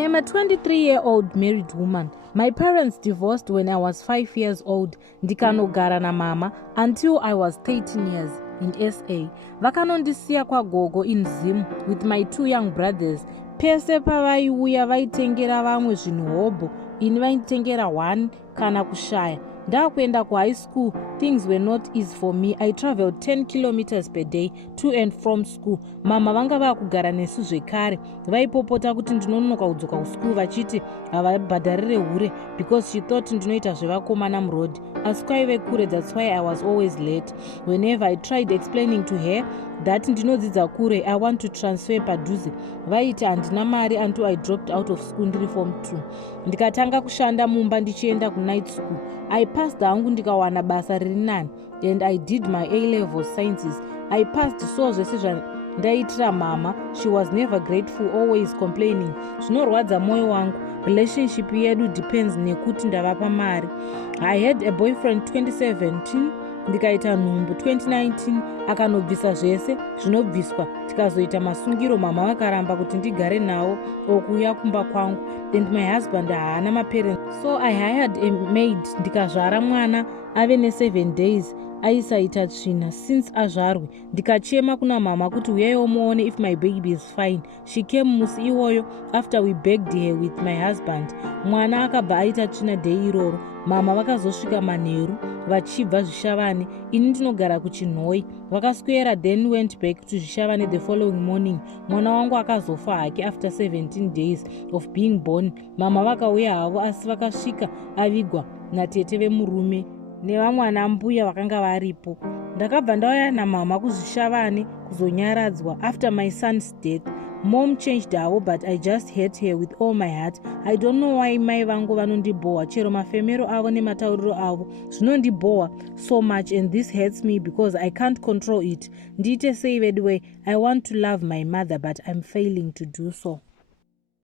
I am a 23-year-old married woman. My parents divorced when I was 5 years old. Ndikanogara na mama until I was 13 years in SA. Vakanondisiya kwagogo in Zim with my 2 young brothers. Pese pavaiuya vaitengera vamwe zvinhu hobho, ini vaitengera 1 kana kushaya. Ndakuenda kuhigh school, things were not easy for me. I traveled 10 kilometers per day to and from school. Mama vanga vakugara nesu zvekare. Vaipopota kuti ndinonoka kudzoka kuschool vachiti havabhadharire hure because she thought ndinoita zvevakomana muroad. Asi kwaive kure, that's why I was always late. Whenever I tried explaining to her that ndinodzidza kure, I want to transfer padhuze, vaiti handina mari until I dropped out of school ndiri form 2. Ndikatanga kushanda mumba ndichienda kunight school. I passed hangu ndikawana basa riri nani, and I did my A-level sciences. I passed so zvese zvandaitira mama. She was never grateful, always complaining. Zvinorwadza mwoyo wangu. Relationship yedu depends nekuti ndavapa mari. I had a boyfriend 2017, ndikaita nhumbu 2019, akanobvisa zvese zvinobviswa, tikazoita masungiro. Mama vakaramba kuti ndigare nawo okuuya kumba kwangu, and my husband haana maparents, so I hired a maid. Ndikazvara mwana ave ne7 days aisaita tsvina since azvarwe. Ndikachema kuna mama kuti uyaiwo muone if my baby is fine. She came musi iwoyo after we begged her with my husband. Mwana akabva aita tsvina day iroro. Mama vakazosvika manheru vachibva Zvishavane, ini ndinogara kuChinhoi. Vakaswera then went back to Zvishavane the following morning. Mwana wangu akazofa hake after 17 days of being born. Mama vakauya havo, asi vakasvika avigwa natete vemurume nevamwe ana mbuya vakanga varipo. Ndakabva ndauya namama kuZvishavane kuzonyaradzwa after my son's death. Mom changed havo, but I just hate her with all my heart. I don't know why Amai Vangu Vanondisvota, chero mafemero avo nematauriro avo zvinondibhoa so much, and this hurts me because I can't control it. Ndiite sei vedwe? I want to love my mother, but I'm failing to do so.